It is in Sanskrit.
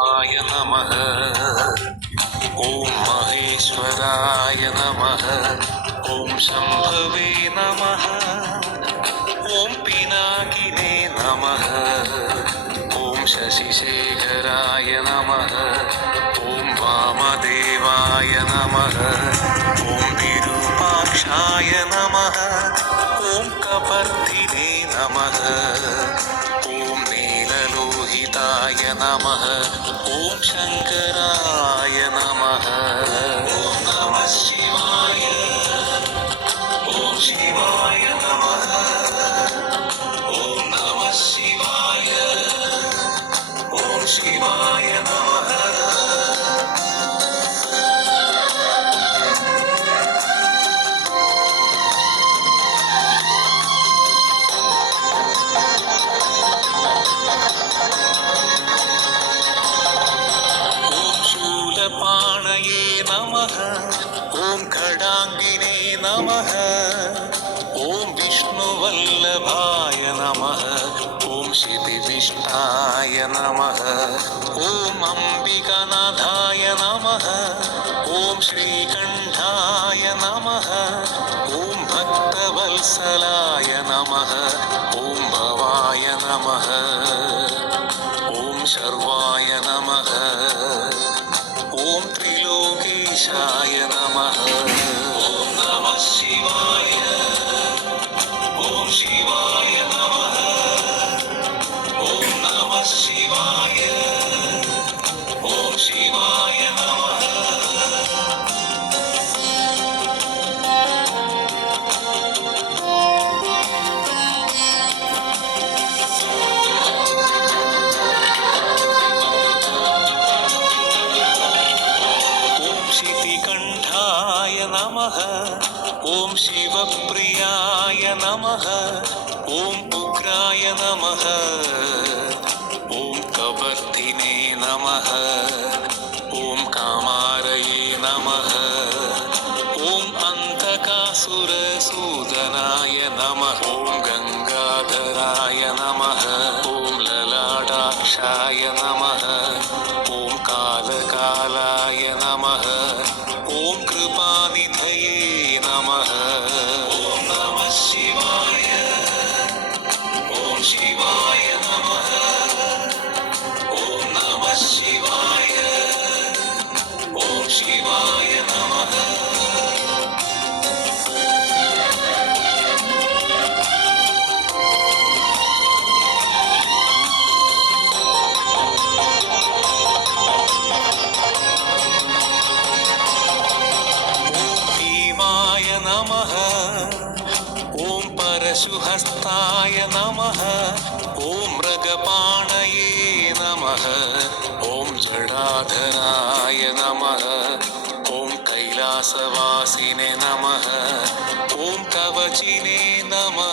आय नमः। ॐ महेश्वराय नमः। ॐ शम्भवे नमः। ॐ पिनाकिने नमः। ॐ शशिशेखराय नमः। ॐ वामदेवाय नमः। ॐ विरूपाक्षाय नमः। ॐ कपर्दिने नमः। ॐ नीललोहिताय नमः। ॐ शङ्कराय नमः। ॐ नमः शिवाय। ॐ शिवाय नमः। ॐ नमः शिवाय। ॐ शिवाय नमः। ॐ शूलपाणये नमः। ॐ खडाङ्गिने नमः। ॐ विष्णुवल्लभाय नमः। ॐ क्षितिविष्टाय नमः। ॐ अम्बिकानाथाय नमः। ॐ श्रीकण्ठाय नमः। ॐ भक्तवत्सलाय नमः। ॐ भवाय नमः। ॐ शर्वाय नमः। ॐ त्रिलोकेशाय नमः। ॐ नमः शिवाय। ॐ शिवाय नमः। ॐ नमः शिवाय। ॐ शिवाय नमः। ॐ शितिकण्ठाय नमः। ॐ शिवप्रियाय नमः। ॐ उग्राय नमः। ॐ कवर्धिने नमः। ॐ कामारये नमः। ॐ अन्तकासुरसूदनाय नमः। ॐ गङ्गाधराय नमः। ॐ ललाटाक्षाय नमः। ॐ कालकालाय नमः। ॐ कृपानिधये नमः। ॐ नमः शिवाय। ॐ शिवाय नमः। ॐ नमः शिवाय। ॐ शिवाय नमः। ॐ भीमाय नमः। ॐ परशुहस्ताय नमः। ॐ मृगपाणये नमः। ॐ जडाधराय नमः। ॐ कैलासवासिने नमः। ॐ कवचिने नमः।